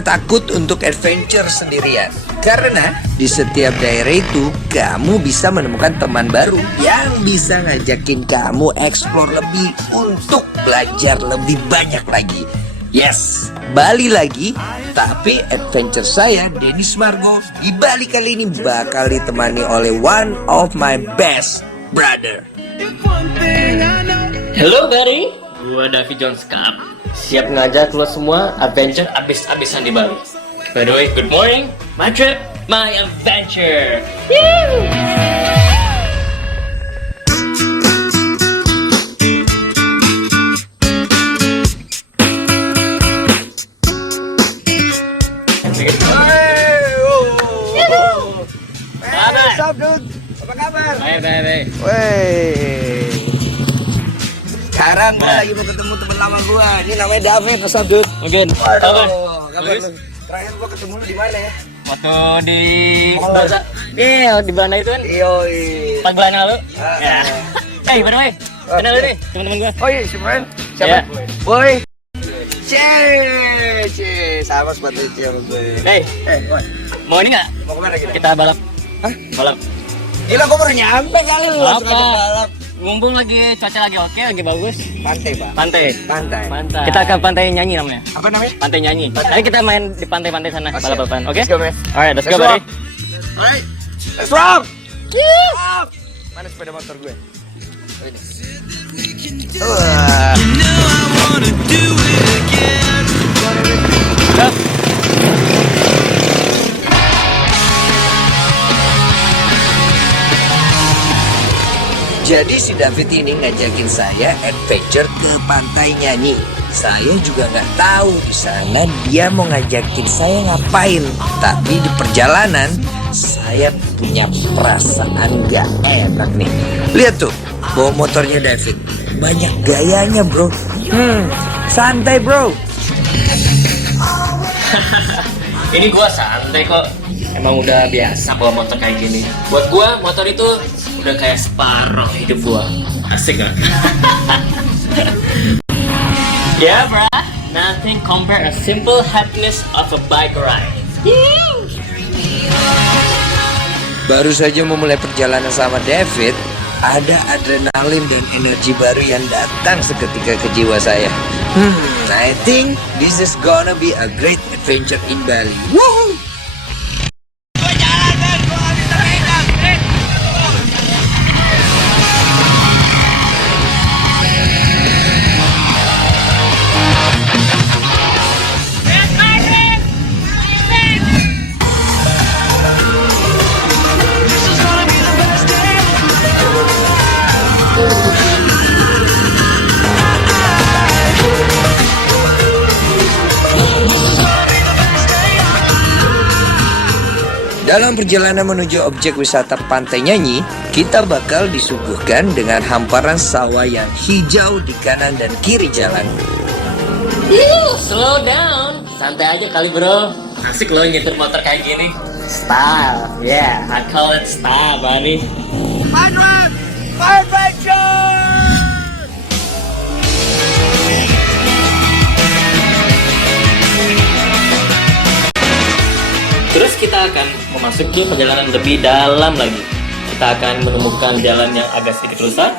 takut untuk adventure sendirian. Karena di setiap daerah itu kamu bisa menemukan teman baru yang bisa ngajakin kamu explore lebih untuk belajar lebih banyak lagi. Yes, Bali lagi. Tapi adventure saya, Dennis Margo, di Bali kali ini bakal ditemani oleh one of my best brother. Hello Barry, gua David John Scap. Siap ngajak lo semua adventure abis-abisan di Bali. By the way, good morning, my trip, my adventure. What's up, dude? Apa kabar? Baik. Wey. Sekarang gue lagi mau ketemu temen lama gue. Ini namanya David. What's up, dude? Mungkin. Waduh, kabar lu? Terakhir gue ketemu lu di mana ya? Waktu di Belanda. Iya, di Belanda itu kan. Yoi. 4 bulan lalu. Ya. Hey, by the way, kenal lu nih teman-teman gue. Oh iya, siapa? Siapa? Ya. Boy. Cie, sama sepatu sama gue. Hey, Boy. mau ini nggak? Mau kemana kita? Kita balap. Hah? Balap. Gila, gue baru nyampe kali lu langsung Apa? ajak balap. Mumpung lagi cuaca lagi oke, lagi bagus. Pantai, Pak. Pantai. Pantai. Kita ke pantai nyanyi namanya. Apa namanya? Pantai nyanyi. Nanti kita main di pantai-pantai sana, Oh, balap-balapan. Oke? Let's go, man. Alright, let's go, Let's buddy. rock. Alright. Let's rock. Up. Mana sepeda motor gue? Oh, ini. Wah. Stop. Jadi si David ini ngajakin saya adventure ke Pantai Nyanyi. Saya juga nggak tahu di sana dia mau ngajakin saya ngapain. Tapi di perjalanan saya punya perasaan nggak enak nih. Lihat tuh, bawa motornya David. Banyak gayanya, bro. Santai, bro. Ini gua santai kok. Emang udah biasa bawa motor kayak gini. Buat gua motor itu udah kayak separuh hidup gua. Asik gak? Yeah, bruh. Nothing compare a simple happiness of a bike ride. Baru saja memulai perjalanan sama David, ada adrenalin dan energi baru yang datang seketika ke jiwa saya. I think this is gonna be a great adventure in Bali. Woo! Dalam perjalanan menuju objek wisata Pantai Nyanyi, kita bakal disuguhkan dengan hamparan sawah yang hijau di kanan dan kiri jalan. Slow down. Santai aja kali, bro. Asik loh nyetir motor kayak gini. Style. Yeah, I call it style, buddy. My drive! My adventure! Terus kita akan memasuki perjalanan lebih dalam lagi. Kita akan menemukan jalan yang agak sedikit rusak,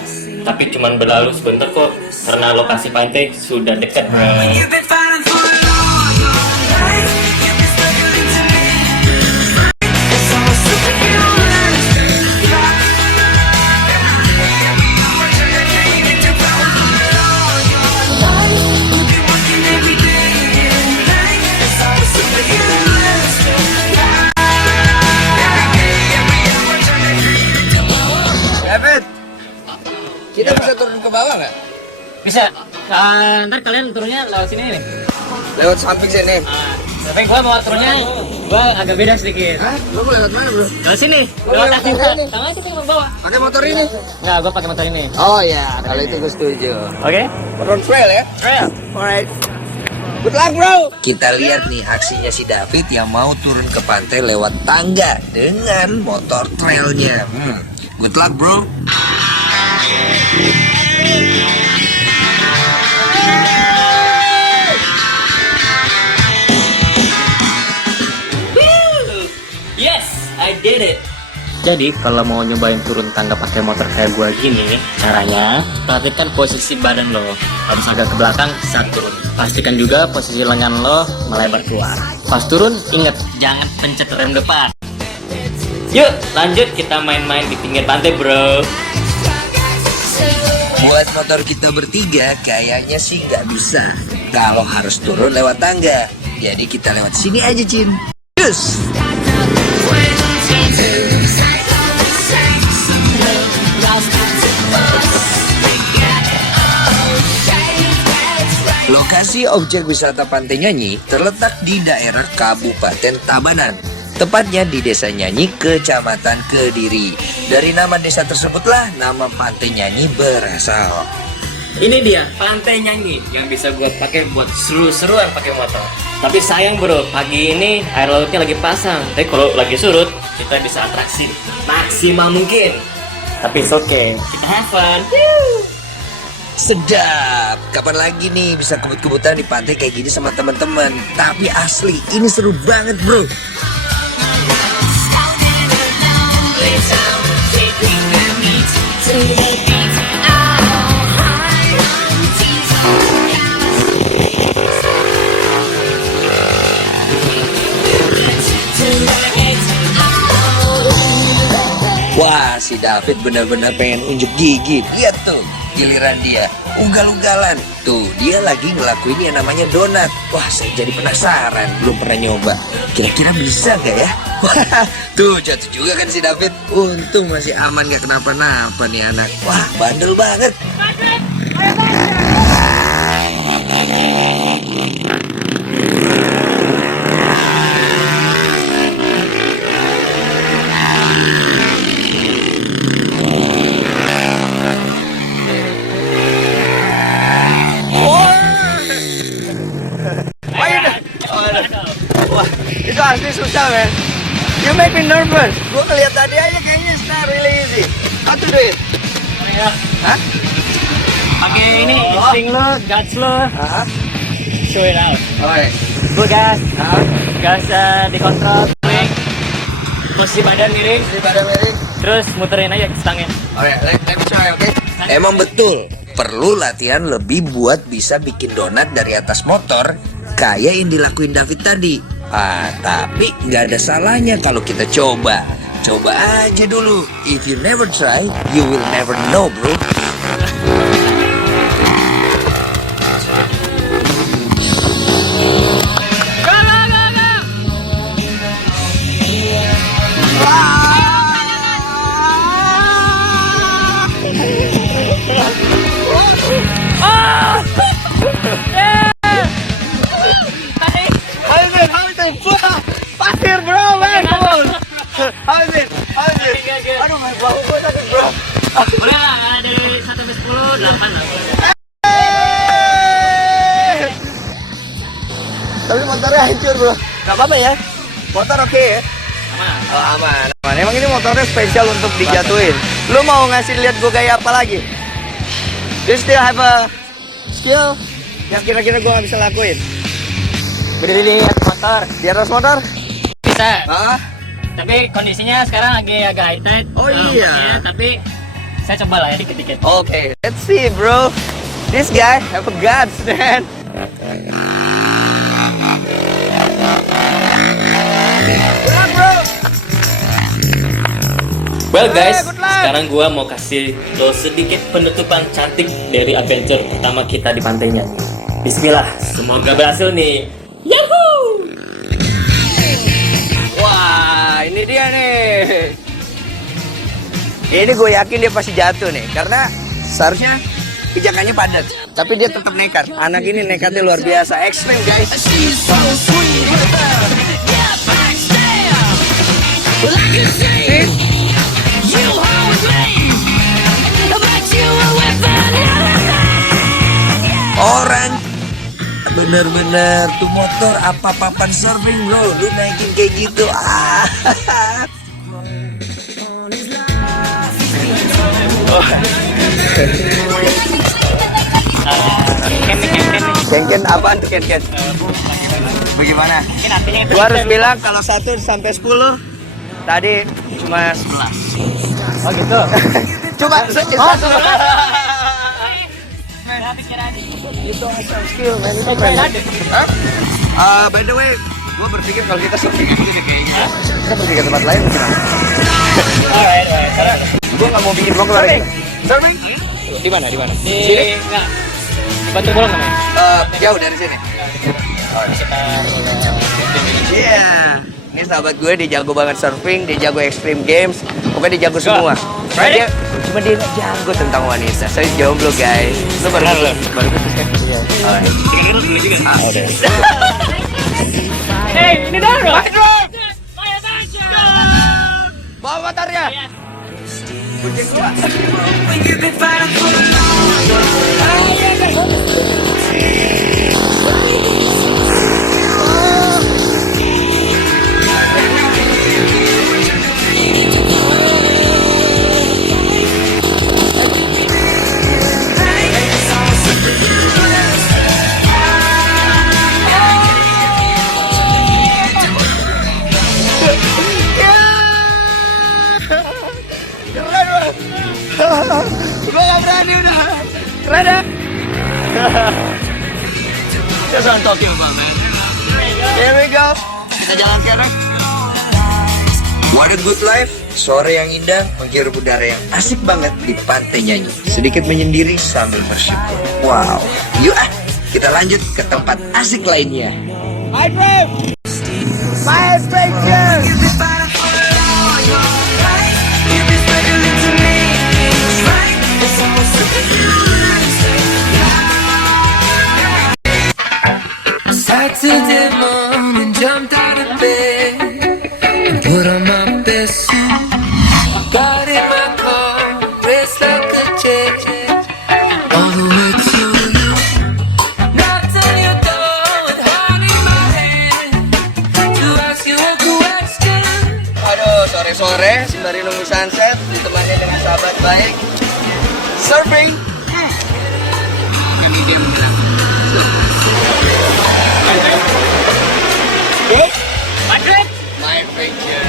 tapi cuman berlalu sebentar kok, karena lokasi pantai sudah dekat, bro. David, kita bisa turun ke bawah nggak? Bisa. Ntar kalian turunnya lewat sini nih. Lewat samping sini. Tapi gua mau turunnya, gua agak beda sedikit. Hah? Lu mau lewat mana, bro? Lewat sini. Oh, Lewat lewat atas. sini. Sama aja tinggal bawah. Pakai motor ini? Nggak, gua pakai motor ini. Oh ya, kalau itu gue setuju. Oke? Motor trail ya? Trail. Alright. Good luck, bro. Kita lihat nih aksinya si David yang mau turun ke pantai lewat tangga dengan motor trailnya. Good luck, bro. I did it. Jadi kalau mau nyobain turun tangga pakai motor kayak gua gini, caranya perhatikan posisi badan lo. Harus agak ke belakang saat turun. Pastikan juga posisi lengan lo melebar keluar. Pas turun, ingat jangan pencet rem depan. Yuk, lanjut kita main-main di pinggir pantai, bro. Buat motor kita bertiga kayaknya sih nggak bisa kalau harus turun lewat tangga. Jadi kita lewat sini aja, Cin. Cus! Lokasi objek wisata Pantai Nyanyi terletak di daerah Kabupaten Tabanan. Tepatnya di Desa Nyanyi, Kecamatan Kediri. Dari nama desa tersebutlah nama Pantai Nyanyi berasal. Ini dia Pantai Nyanyi yang bisa gua pakai buat seru-seruan pakai motor. Tapi sayang bro, pagi ini air lautnya lagi pasang. Tapi kalau lagi surut, kita bisa atraksi maksimal mungkin. Tapi it's okay, kita have fun. Sedap. Kapan lagi nih bisa kebut-kebutan di pantai kayak gini sama teman-teman? Tapi asli, ini seru banget, bro. Wah, si David benar-benar pengen unjuk gigi. Lihat tuh, giliran dia ugal-ugalan. Tuh, dia lagi ngelakuin yang namanya donat. Wah, saya jadi penasaran, belum pernah nyoba. Kira-kira bisa gak ya? Wah, tuh jatuh juga kan si David. Untung masih aman, gak kenapa-napa nih anak. Wah, bandel banget. Itu asli susah, man. You make me nervous. Gue ngeliat tadi aja kayaknya it's not really easy. How to do it? Hah? Pakai ini, insting lo, guts lo, show it out. Alright. Full gas, gas dikontrol, swing, posisi badan miring, terus muterin aja stangnya. Alright, let me try, okay? Emang betul, perlu latihan lebih buat bisa bikin donat dari atas motor kayak yang dilakuin David tadi. Tapi nggak ada salahnya kalau kita coba. Coba aja dulu. If you never try, you will never know, bro. Pasir, bro, man. Come on. How is it? Aduh, main bau gue tadi, bro. Boleh lah, dari 1 sampai 10, 8 lah. Tapi motornya hancur, bro. Gak apa-apa ya? Motor oke ya? Aman. Oh, aman. Emang ini motornya spesial untuk dijatuhin. Lu mau ngasih lihat gue gaya apa lagi? Do you still have a skill yang kira-kira gue gak bisa lakuin? Berdiri di atas motor. Di atas motor? Bisa. Hah? Tapi kondisinya sekarang lagi agak high tide. Oh, iya. Tapi saya coba lah ya dikit-dikit. Okay, let's see, bro. This guy have a guts, man. Bro. Well guys, good luck. sekarang gua mau kasih lo sedikit penutupan cantik dari adventure pertama kita di pantainya. Bismillah, semoga berhasil nih. Yahoo! Wah, ini dia nih. Ini gue yakin dia pasti jatuh nih, karena seharusnya pijakannya padat, tapi dia tetap nekat. Anak ini nekatnya luar biasa, ekstrim guys. Orang bener-bener tuh motor apa papan surfing, bro. Lu naikin kayak gitu. Ken apaan tuh Ken? Bagaimana? Mungkin artinya itu Gua harus bilang kalau 1 sampai 10 Tadi cuma 11. Oh gitu. Coba by the way, gue berpikir kalau kita surfing gitu deh kayaknya. Kita pergi ke tempat lain gimana? Gue nggak mau bikin vlog lagi. Surfing? Di mana? Di mana? Sini? Enggak. Batu Bolong namanya. Jauh dari sini. Iya. Ini sahabat gue, dia jago banget surfing, dia jago extreme games, pokoknya dia jago semua. Cuma dia nggak jago tentang wanita. Saya jomblo guys. Lu baru putus kan? Iya. Udah. Hey, ini dong. Bawa motornya. Kucing gua. Gue gak berani udah. Keren ya? Just on Tokyo man. Here we go. Kita jalan ke arah. What a good life. Sore yang indah, menghirup udara yang asik banget di pantai nyanyi. Sedikit menyendiri sambil bersyukur. Wow. Yuk kita lanjut ke tempat asik lainnya. My adventure. Saturday morning, jumped out of bed and put on my best suit. Got in my car, raced like a jet, all the way to you. Knocked on your door with heart in my hand to ask you a question. Aduh, sore-sore sembari nunggu sunset ditemani dengan sahabat baik. Surfing. Kami dia menjelang. My adventure.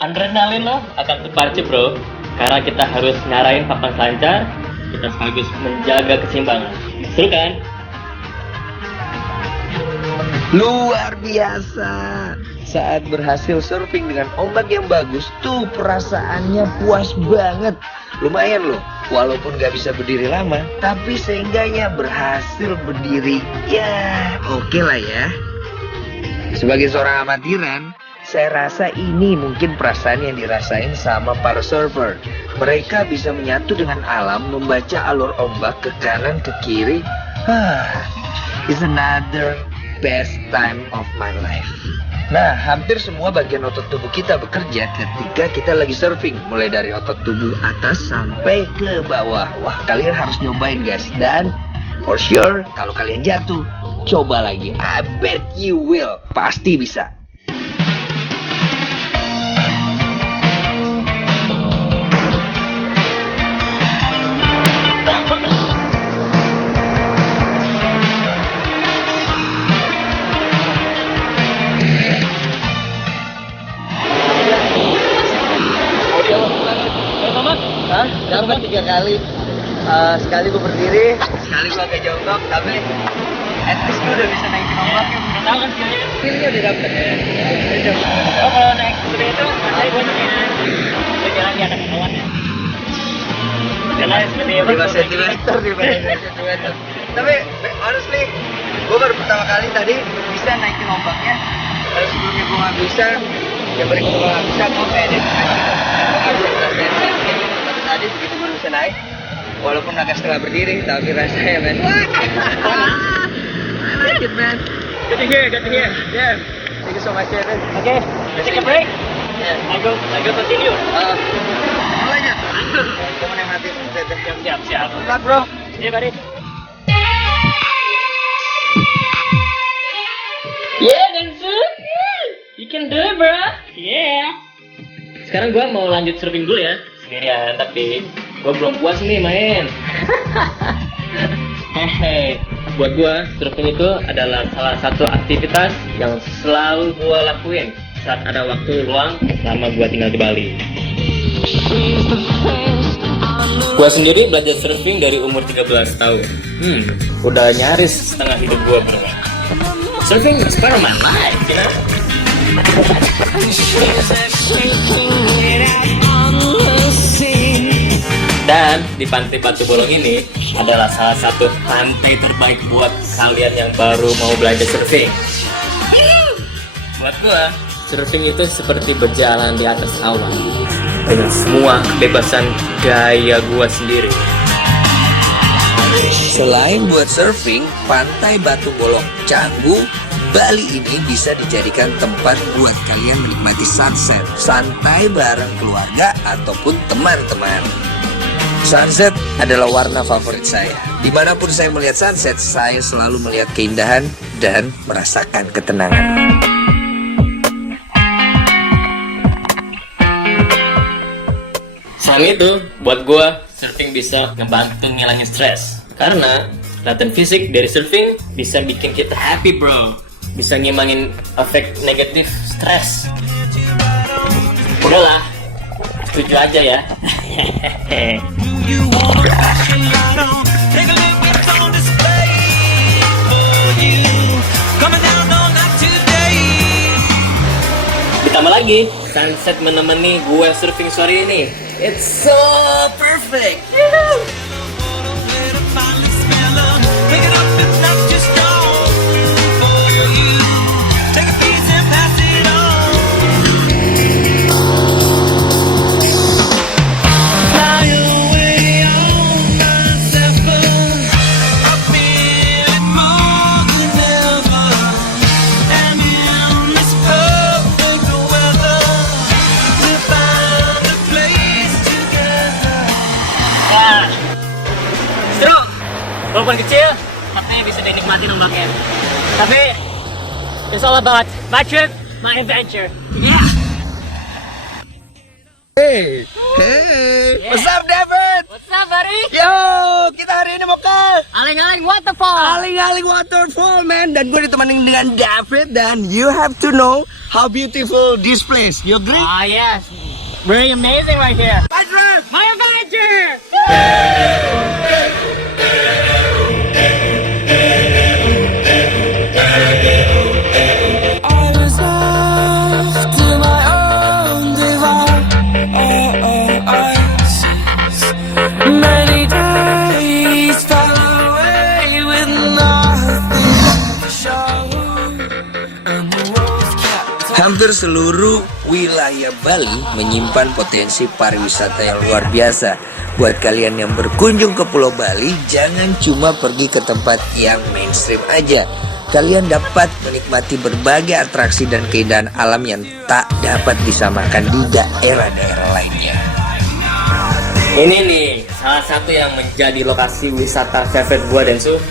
Adrenalin lo akan terpacu bro, karena kita harus ngarahin papan selancar, kita sekaligus menjaga keseimbangan. Seru kan? Luar biasa. Saat berhasil surfing dengan ombak yang bagus, tuh perasaannya puas banget. Lumayan loh, walaupun gak bisa berdiri lama, tapi seenggaknya berhasil berdiri. Ya, oke lah ya. Sebagai seorang amatiran, saya rasa ini mungkin perasaan yang dirasain sama para surfer. Mereka bisa menyatu dengan alam, membaca alur ombak ke kanan ke kiri. It's another best time of my life. Nah, hampir semua bagian otot tubuh kita bekerja ketika kita lagi surfing. Mulai dari otot tubuh atas sampai ke bawah. Wah, kalian harus nyobain guys. Dan for sure, kalau kalian jatuh, coba lagi. I bet you will. Pasti bisa. Dapat 3 kali. Sekali gue berdiri, sekali gue agak jongkok, tapi at least gue udah bisa naikin ombaknya. Tahu kan sih? Feelnya udah dapet. Oh kalau naik seperti itu, saya banyak ya. Berjalan di atas awan ya. Berjalan seperti apa? 5 cm di bawah 5 cm. Tapi honestly, gue baru pertama kali tadi bisa naikin ombaknya. Kalau sebelumnya gue nggak bisa, ya berikutnya gue nggak bisa, gue kayak deh. Tapi tadi begitu gue bisa naik, walaupun agak setengah berdiri, tapi rasanya men. like it, man. Good to hear. Yeah. Thank you so much, Kevin. Okay, let's take a break. I go continue. Boleh nggak? Gue menikmati. Siap. Good luck, bro. Yeah, buddy. Yeah, Densu. You can do it, bro. Yeah. Sekarang gua mau lanjut surfing dulu ya. Sendirian, tapi gua belum puas nih main. Hehe. Buat gua, surfing itu adalah salah satu aktivitas yang selalu gua lakuin saat ada waktu luang selama gua tinggal di Bali. Gua sendiri belajar surfing dari umur 13 tahun. Udah nyaris setengah hidup gua, bro. Surfing is part of my life, you know? Dan di Pantai Batu Bolong ini adalah salah satu pantai terbaik buat kalian yang baru mau belajar surfing. Buat gua, surfing itu seperti berjalan di atas awan dengan semua kebebasan gaya gua sendiri. Selain buat surfing, Pantai Batu Bolong Canggu, Bali ini bisa dijadikan tempat buat kalian menikmati sunset, santai bareng keluarga ataupun teman-teman. Sunset adalah warna favorit saya. Dimanapun saya melihat sunset, saya selalu melihat keindahan dan merasakan ketenangan. Selain itu, buat gua, surfing bisa ngebantu ngilangin stres. Karena latihan fisik dari surfing bisa bikin kita happy, bro. Bisa ngimangin efek negatif stres. Udahlah, setuju aja ya. Ditambah lagi, sunset menemani gue surfing sore ini. It's so perfect. Walaupun kecil, tapi bisa dinikmatin ombaknya. Tapi it's all about my trip, my adventure. Yeah. Hey, Yeah. what's up, David? What's up, buddy? Yo, kita hari ini mau ke Aling-aling waterfall. Aling-Aling Waterfall, man. Dan gue ditemani dengan David. Dan you have to know how beautiful this place. You agree? Ah, yes. Very amazing right here. My trip! My adventure. I was left to my own devices. Many days fell away with nothing to show, and the walls kept. Hampir seluruh wilayah Bali menyimpan potensi pariwisata yang luar biasa. Buat kalian yang berkunjung ke Pulau Bali, jangan cuma pergi ke tempat yang mainstream aja. Kalian dapat menikmati berbagai atraksi dan keindahan alam yang tak dapat disamakan di daerah-daerah lainnya. Ini nih, salah satu yang menjadi lokasi wisata favorit gua, Densu.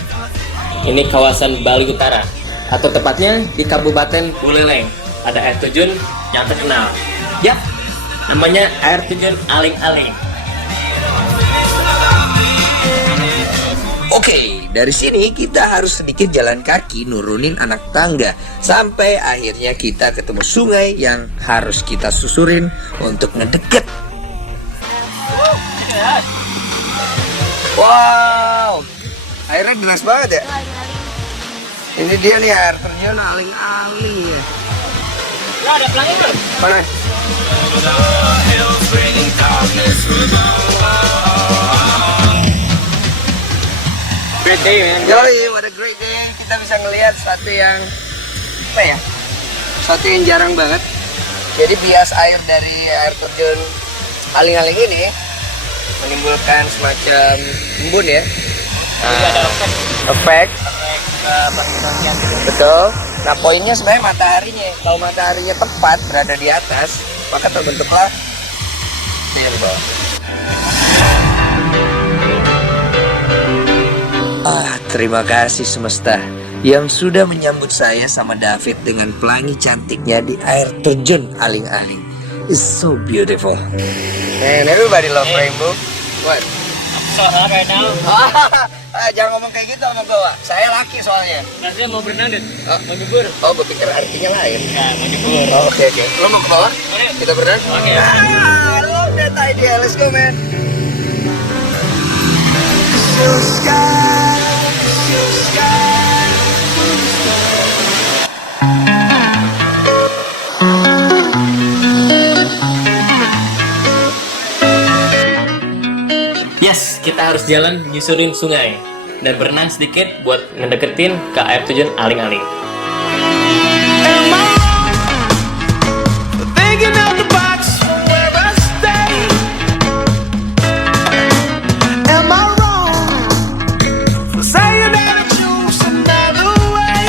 Ini kawasan Bali Utara, atau tepatnya di Kabupaten Buleleng. Ada air terjun yang terkenal. Ya, namanya air terjun Aling-Aling. Oke, dari sini kita harus sedikit jalan kaki nurunin anak tangga sampai akhirnya kita ketemu sungai yang harus kita susurin untuk ngedeket. Wow, airnya deras banget ya. Ini dia nih air terjun Aling-Aling ya. Lo ada pelangi belum? Mana? Great day, man. Yoi, what a great day. Kita bisa ngelihat sesuatu yang apa ya? Sesuatu yang jarang banget. Jadi bias air dari air terjun Aling-Aling ini menimbulkan semacam embun ya. Jadi ada efek Efek Betul. Nah poinnya sebenarnya mataharinya. Kalau mataharinya tepat berada di atas, maka terbentuklah rainbow. Terima kasih semesta yang sudah menyambut saya sama David dengan pelangi cantiknya di air terjun aling-aling. It's so beautiful. And everybody love rainbow. What? So hot right now. Jangan ngomong kayak gitu sama gua. Saya laki soalnya. Rasanya mau berenang deh. Mau nyebur. Oh, gue pikir artinya lain. Ya, mau nyebur. Oh, oke. Lo mau ke bawah? Kita berenang? Oke. I love that idea. Let's go, man. Yes, kita harus jalan menyusurin sungai dan berenang sedikit buat ngedeketin ke air terjun aling-aling. Am I wrong for thinking out the box from where I stay? Am I wrong for saying that I choose another way?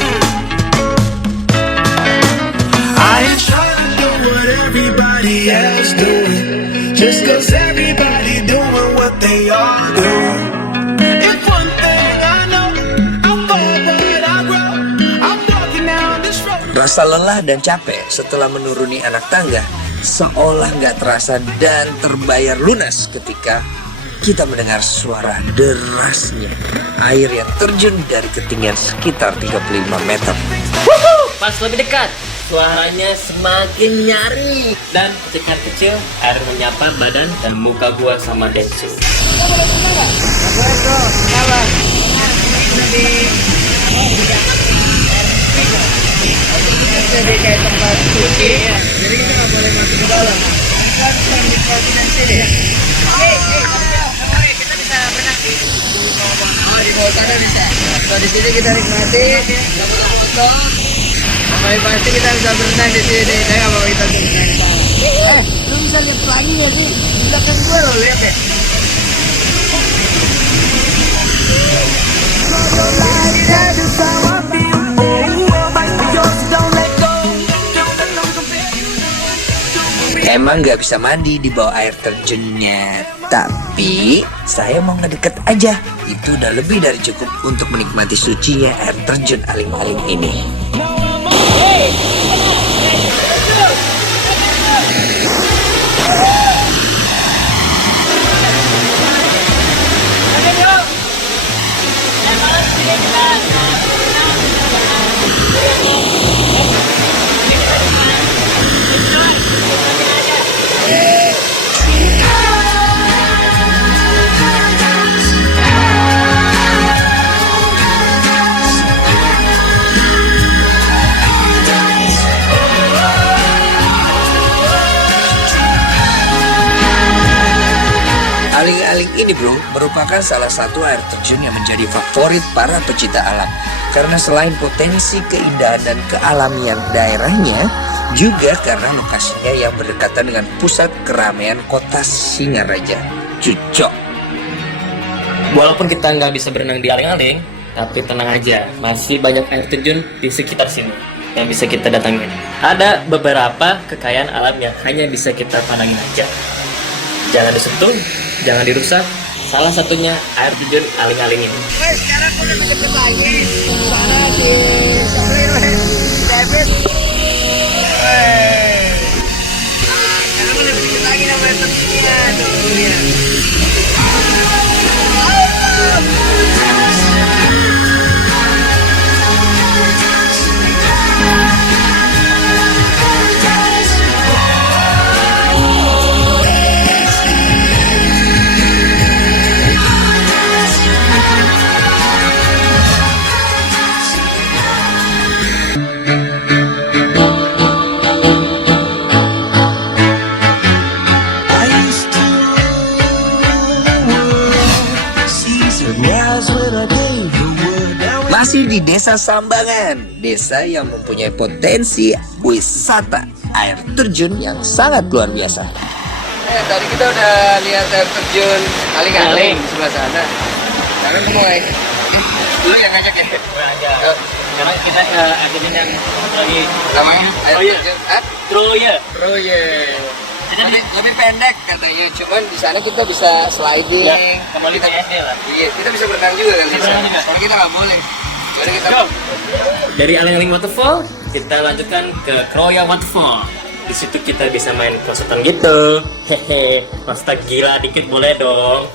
I ain't trying to do what everybody else doing, just 'cause everybody doing what they are doing. If one thing I know, I'm forward, I grow. I'm walking down this road. Rasa lelah dan capek setelah menuruni anak tangga seolah nggak terasa dan terbayar lunas ketika kita mendengar suara derasnya air yang terjun dari ketinggian sekitar 35 meter. Pas lebih dekat, suaranya semakin nyaring dan kecikan kecil air menyapa badan dan muka gua sama Densu. Jadi kayak tempat suci, jadi kita nggak boleh masuk ke dalam. Kan cuma nikmatin di sini. Kita bisa berenang di. Oh di bawah sana bisa. Kalau di sini kita nikmati, nggak perlu foto. Tapi pasti kita bisa berenang di sini. Saya nggak mau kita berenang di sana. Lu bisa lihat pelangi nggak sih? Di belakang gue lo lihat ya. Emang nggak bisa mandi di bawah air terjunnya, tapi saya mau ngedeket aja. Itu udah lebih dari cukup untuk menikmati sucinya air terjun aling-aling ini. Aling-aling ini bro merupakan salah satu air terjun yang menjadi favorit para pecinta alam. Karena selain potensi keindahan dan kealamian daerahnya, juga karena lokasinya yang berdekatan dengan pusat keramaian kota Singaraja, Cucok. Walaupun kita nggak bisa berenang di aling-aling, tapi tenang aja, masih banyak air terjun di sekitar sini yang bisa kita datangin. Ada beberapa kekayaan alam yang hanya bisa kita pandangin aja. Jangan disentuh, jangan dirusak. Salah satunya air terjun aling-aling ini. Sekarang udah deket lagi. Sana di David. Sekarang udah deket lagi sama air terjunnya. Tuh lihat. Masih di Desa Sambangan, desa yang mempunyai potensi wisata air terjun yang sangat luar biasa. Tadi kita udah lihat air terjun aling-aling di sebelah sana. Sekarang kita mau Lu yang ngajak ya? Gue aja. Sekarang kita ke adegan yang lagi Namanya? Troya. Troya. Lebih pendek katanya, cuman di sana kita bisa sliding. Ya, kembali kita, ke SD lah. Iya, kita bisa berenang juga kan di Bisa sana. berenang juga. Karena kita nggak boleh. Jadi kita Go. Dari Aling-Aling Waterfall, kita lanjutkan ke Kroya Waterfall. Di situ kita bisa main klosetan gitu. Hehe, klosetan gila dikit boleh dong.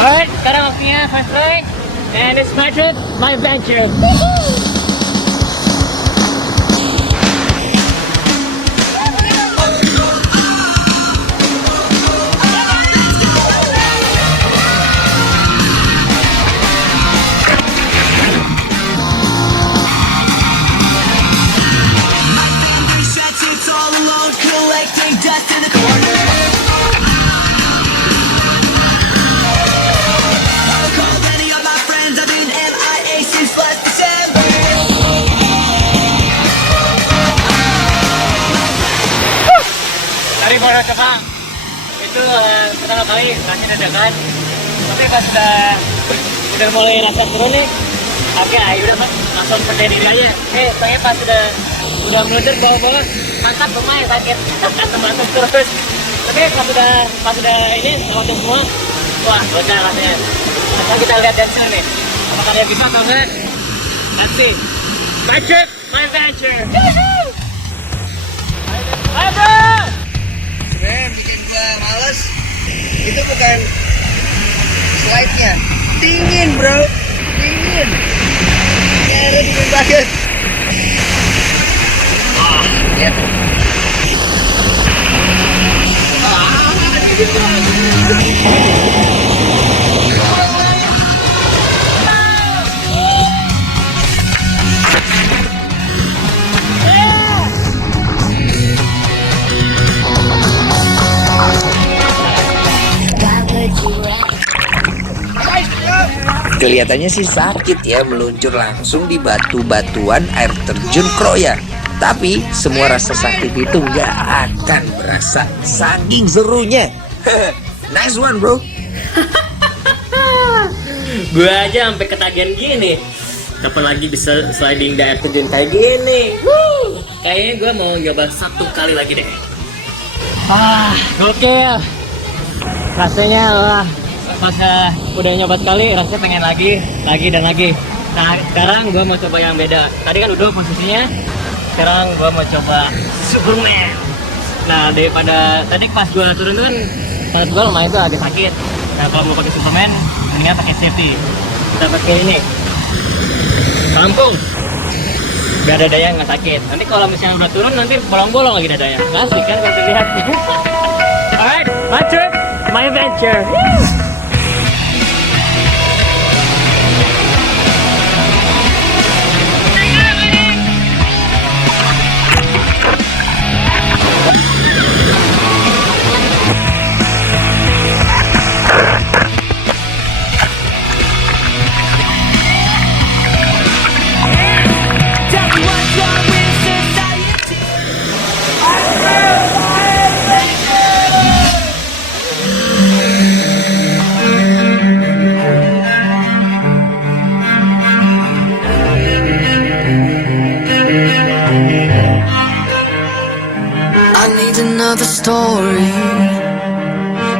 Alright, sekarang waktunya fast track. And it's my trip, my adventure. It's all alone, collecting dust in the corner. I'll call any of my friends. I've been MIA since last December. Dari baru coba itu pertama kali rasanya dadakan, tapi pas udah mulai rasa turun nih, oke ayo udah langsung percaya diri aja. Saya pas udah meluncur bawah-bawah, mantap lumayan sakit, mantap terus. Tapi pas udah ini waktu semua, wah lega rasanya. Sekarang kita lihat dancer nih, apakah dia bisa atau enggak? Let's see. My trip, my adventure. Ayo bro! sebenarnya yang bikin gua males itu bukan slide-nya, dingin bro, dingin. Ya, dingin banget. Wah, Ya. Kelihatannya sih sakit ya meluncur langsung di batu-batuan air terjun Kroya. Tapi semua rasa sakit itu nggak akan berasa saking serunya. Nice one bro. gue aja sampai ketagihan gini. Kapan lagi bisa sliding di air terjun kayak gini? Kayaknya gue mau nyoba satu kali lagi deh. Gokil. Rasanya pas udah nyoba sekali, rasanya pengen lagi dan lagi. Nah, sekarang gue mau coba yang beda. Tadi kan udah posisinya. Sekarang gue mau coba Superman. Nah, daripada tadi pas gue turun tuh kan pantat gue lumayan tuh agak sakit. Nah, kalau mau pakai Superman, mendingan pakai safety. Kita pakai ini. Kampung. Biar dadanya nggak sakit. Nanti kalau misalnya udah turun, nanti bolong-bolong lagi dadanya. Asik kan kalau dilihat. Alright, my trip, my adventure. Tell me what's wrong with society. I need another story.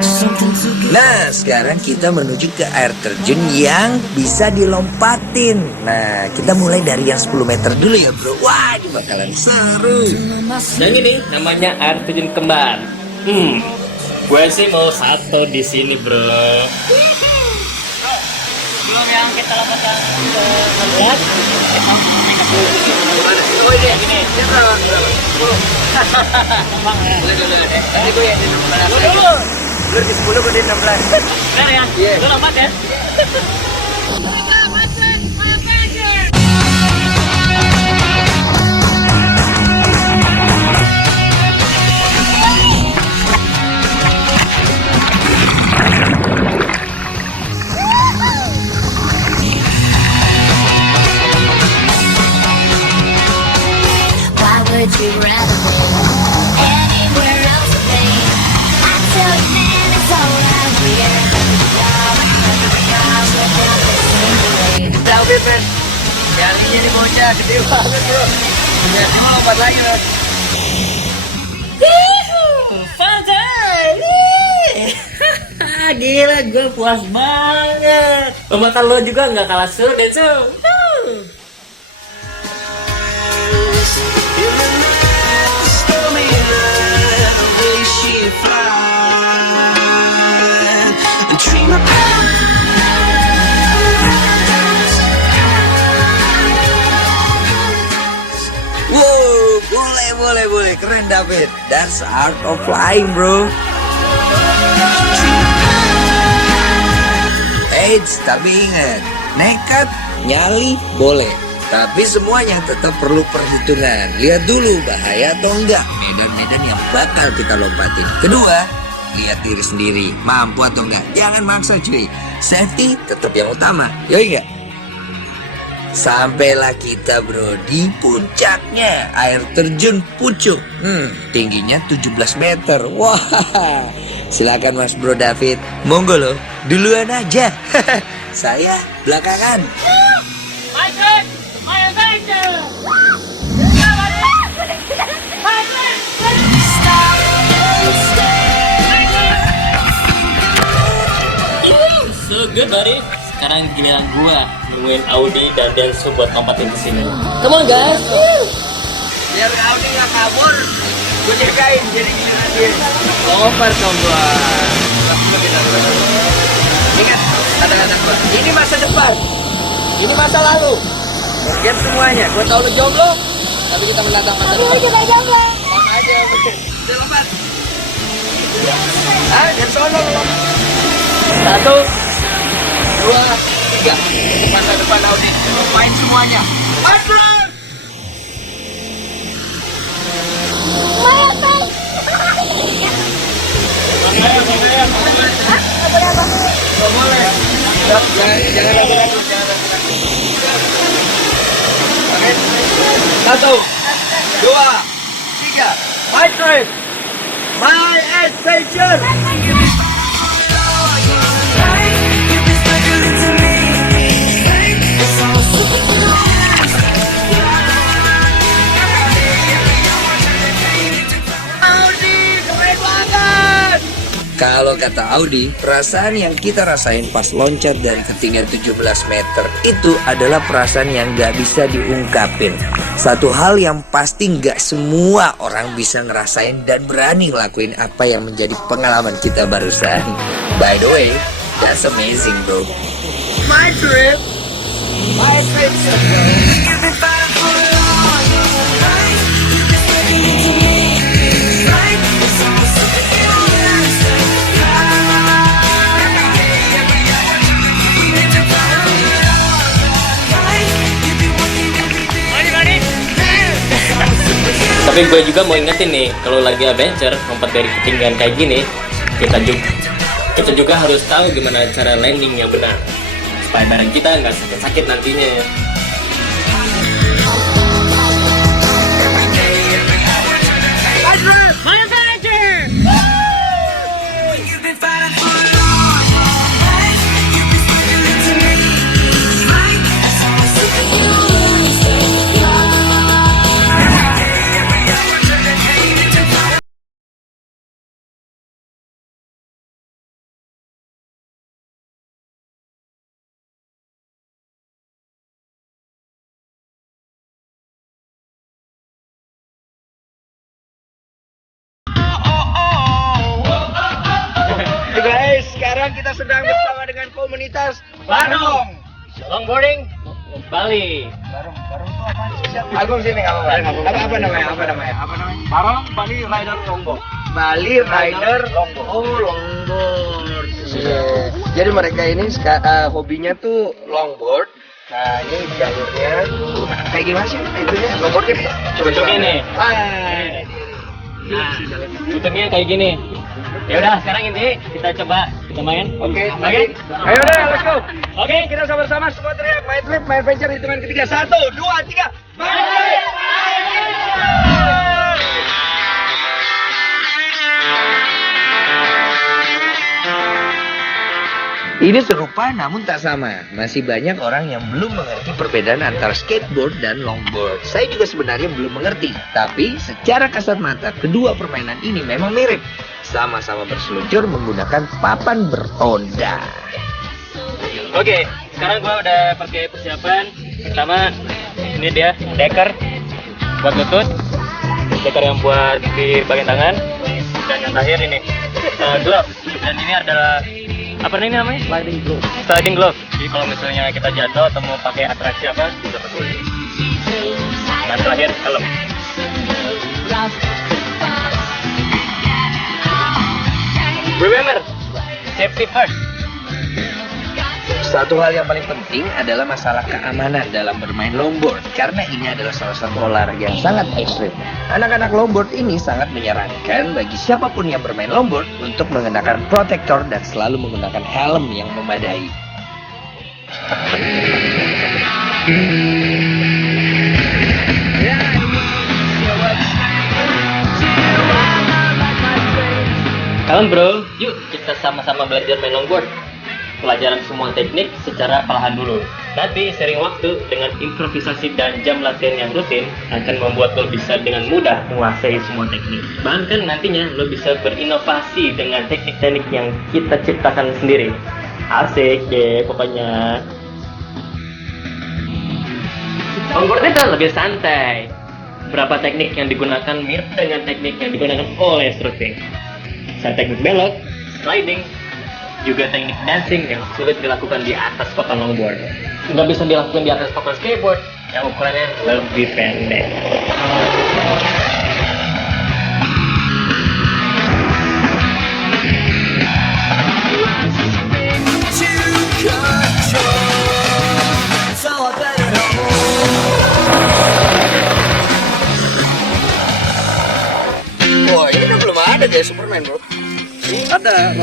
Something to get. Nah, sekarang kita menuju ke air terjun yang bisa dilompatin. Nah, kita mulai dari yang 10 meter dulu ya bro. Wah, ini bakalan seru. Dan ini namanya air terjun kembar. Gue sih mau satu di sini bro. Sebelum yang kita lakukan ke 16, kita mau make up dulu. Oh ini, Ini, dia berapa? 10. gampang ya. Boleh dulu deh. Tadi gue yang di 16. Dulu. Lu di 10, gue di 16. Bener ya? Iya. Lu lompat ya? David, men. Yang ini bocah gede banget, bro. Ya, dia mau lompat lagi, bro. Gila, gue puas banget. Lompatan lo juga nggak kalah seru deh, cu. Stormy night, the way she flies, and dream about. Wow, boleh. Keren, David. That's art of flying, bro. Eits, tapi ingat, nekat, nyali, boleh. Tapi semuanya tetap perlu perhitungan. Lihat dulu bahaya atau enggak medan-medan yang bakal kita lompatin. Kedua, lihat diri sendiri, mampu atau enggak. Jangan maksa, cuy. Safety tetap yang utama. Yoi enggak? Sampailah kita, bro, di puncaknya air terjun Pucuk. Tingginya 17 meter. Wah, silakan Mas Bro David. Monggo loh, duluan aja. Saya belakangan. So good, buddy. Sekarang giliran gua nemuin Audi dan Denso buat lompatin ke sini. Come on, guys. Biar Audi nggak kabur, gue jagain jadi giliran dia. Lompat dong, gua. Ingat, kata-kata gua. Ini masa depan. Ini masa lalu. Forget semuanya. Gua tahu lu jomblo, tapi kita menatap masa depan. Aku juga jomblo. Sama aja, udah lompat. Ah, dan sono lo. 1, 2, 3. Untuk masa depan Audi. Lupain semuanya. Masuk! Gak boleh. Jangan ragu-ragu. Oke. 1, 2, 3. My trip. My adventure. Kalau kata Audi, perasaan yang kita rasain pas loncat dari ketinggian 17 meter itu adalah perasaan yang gak bisa diungkapin. Satu hal yang pasti gak semua orang bisa ngerasain dan berani ngelakuin apa yang menjadi pengalaman kita barusan. By the way, that's amazing, bro. My trip. My adventure. Tapi gue juga mau ingetin nih, kalau lagi adventure, lompat dari ketinggian kayak gini, kita juga harus tahu gimana cara landing yang benar, supaya badan kita nggak sakit-sakit nantinya. Guys, sekarang kita sedang bersama dengan komunitas Barong. Longboarding, Bali. Barong itu apa sih? Agung sini nggak apa-apa. Apa namanya? Barong Bali Rider Longboard. Bali Rider Longboard. Oh, longboard. Jadi mereka ini hobinya tuh longboard. Nah, ini jalurnya kayak gimana sih? Itunya longboardnya. Bentuknya nih. Nah, Bentuknya kayak gini. Ya udah, sekarang ini kita coba main. Oke. Oke. Ayo udah, let's go. Oke. Kita sama-sama semua teriak My Trip, My Adventure hitungan ketiga. 1, 2, 3. My Trip, My Adventure. Ini serupa namun tak sama. Masih banyak orang yang belum mengerti perbedaan antara skateboard dan longboard. Saya juga sebenarnya belum mengerti. Tapi secara kasat mata, kedua permainan ini memang mirip. Sama-sama berseluncur menggunakan papan bertoda. Oke, sekarang gua udah pakai persiapan. Pertama, ini dia deker buat lutut, deker yang buat di bagian tangan, dan yang terakhir ini glove. Dan ini adalah apa nih namanya? Sliding glove. Sliding glove. Jadi kalau misalnya kita jatuh atau mau pakai atraksi apa, bisa pakai ini. Dan terakhir helm. Remember, safety first. Satu hal yang paling penting adalah masalah keamanan dalam bermain longboard. Karena ini adalah salah satu olahraga yang sangat ekstrim. Anak-anak longboard ini sangat menyarankan bagi siapapun yang bermain longboard untuk mengenakan protektor dan selalu menggunakan helm yang memadai. Kalem bro, yuk kita sama-sama belajar main longboard. Pelajaran semua teknik secara perlahan dulu. Nanti sering waktu dengan improvisasi dan jam latihan yang rutin akan membuat lo bisa dengan mudah menguasai semua teknik. Bahkan nantinya lo bisa berinovasi dengan teknik-teknik yang kita ciptakan sendiri. Asik deh pokoknya. Longboard itu lebih santai. Berapa teknik yang digunakan mirip dengan teknik yang digunakan oleh surfing. Saya teknik belok, sliding, juga teknik dancing yang sulit dilakukan di atas papan longboard. Nggak bisa dilakukan di atas papan skateboard yang ukurannya lebih pendek. Wah, ini kan belum ada deh Superman, bro. Ada,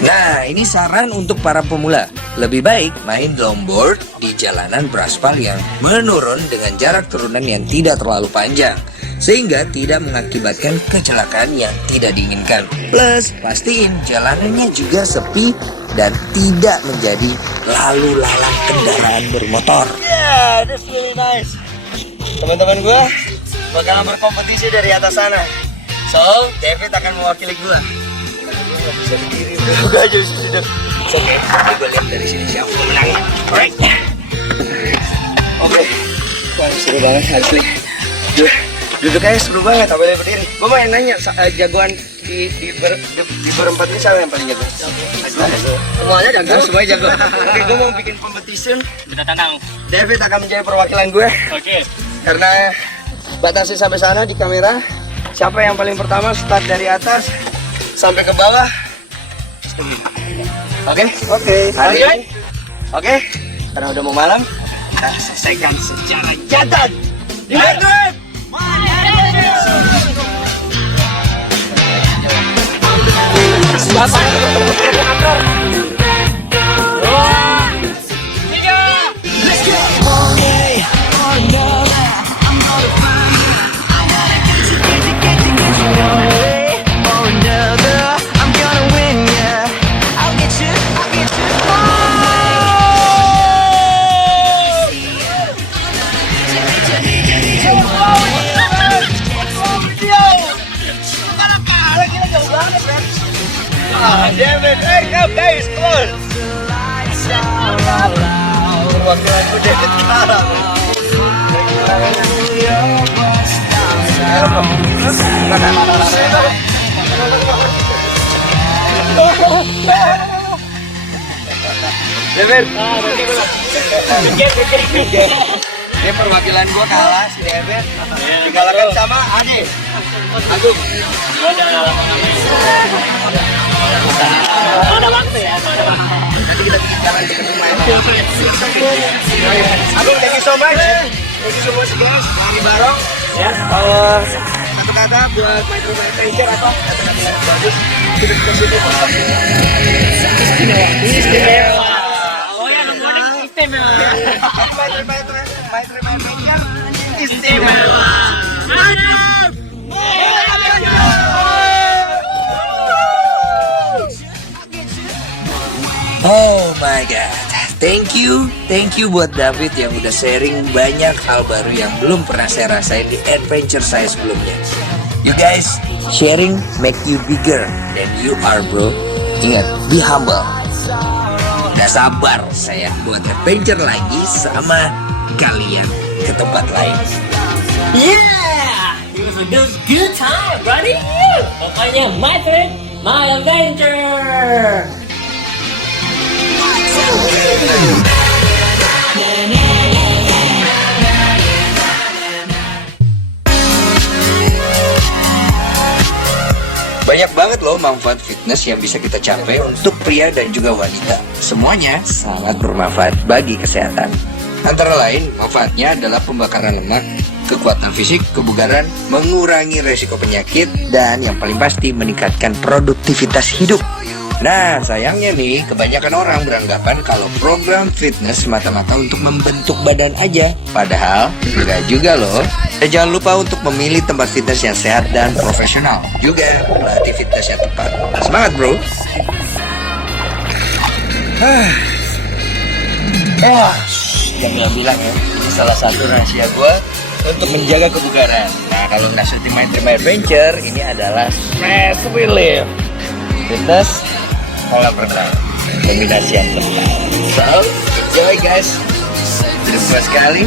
Nah, ini saran untuk para pemula. Lebih baik main longboard di jalanan beraspal yang menurun dengan jarak turunan yang tidak terlalu panjang, sehingga tidak mengakibatkan kecelakaan yang tidak diinginkan. Plus, pastiin jalanannya juga sepi dan tidak menjadi lalu lalang kendaraan bermotor. yeah, this really nice. Teman-teman gue bakalan berkompetisi dari atas sana. So, David akan mewakili gue. Gue bisa berdiri, bro. Gue aja bisa tidur. Oke, okay, gue lihat dari sini siapa yang menang. Alright. Oke. Wah, seru banget asli. Duduknya seru banget, apa boleh berdiri. Gue mau nanya, jagoan di berempat ini siapa yang paling jago? Semuanya jago. Semuanya jago. Oke, gue mau bikin competition. Kita tantang. David akan menjadi perwakilan gue. Oke. Karena batasi sampai sana di kamera. Siapa yang paling pertama start dari atas sampai ke bawah. Oke? Oke. Hari ini. Oke. Karena udah mau malam, kita selesaikan secara jantan. David! David, hey, come guys, come on. Perwakilanku David kalah. David. Ini perwakilan gua kalah si David. Dikalahkan sama Ade. Agung. Ada waktu ya? Nanti kita bikin cara dekat rumah. Agung, thank you so much. Thank you so much guys. Kami Barong. Ya. Satu kata buat My Dream Adventure apa? Kata-kata yang bagus. Kita positif. Istimewa. Oh ya, nomornya istimewa. My Dream Adventure Istimewa. Oh my god, thank you buat David yang udah sharing banyak hal baru yang belum pernah saya rasain di adventure saya sebelumnya. You guys, sharing make you bigger than you are, bro. Ingat, be humble. Gak sabar saya buat adventure lagi sama kalian ke tempat lain. Yeah, it was a good time, buddy. Pokoknya my friend, my adventure. Banyak banget loh manfaat fitness yang bisa kita capai untuk pria dan juga wanita. Semuanya sangat bermanfaat bagi kesehatan. Antara lain, manfaatnya adalah pembakaran lemak, kekuatan fisik, kebugaran, mengurangi resiko penyakit, dan yang paling pasti meningkatkan produktivitas hidup. Nah, sayangnya nih, kebanyakan orang beranggapan kalau program fitness semata-mata untuk membentuk badan aja. Padahal, enggak juga loh. Dan jangan lupa untuk memilih tempat fitness yang sehat dan profesional. Juga pelatih fitness yang tepat. Semangat, bro! Yang bilang ya, ini salah satu rahasia gue untuk menjaga kebugaran. Nah, kalau nasuti My Dream Adventure, ini adalah stress relief. Fitness, kolam renang, kombinasi yang tepat. So, enjoy guys. Terima sekali.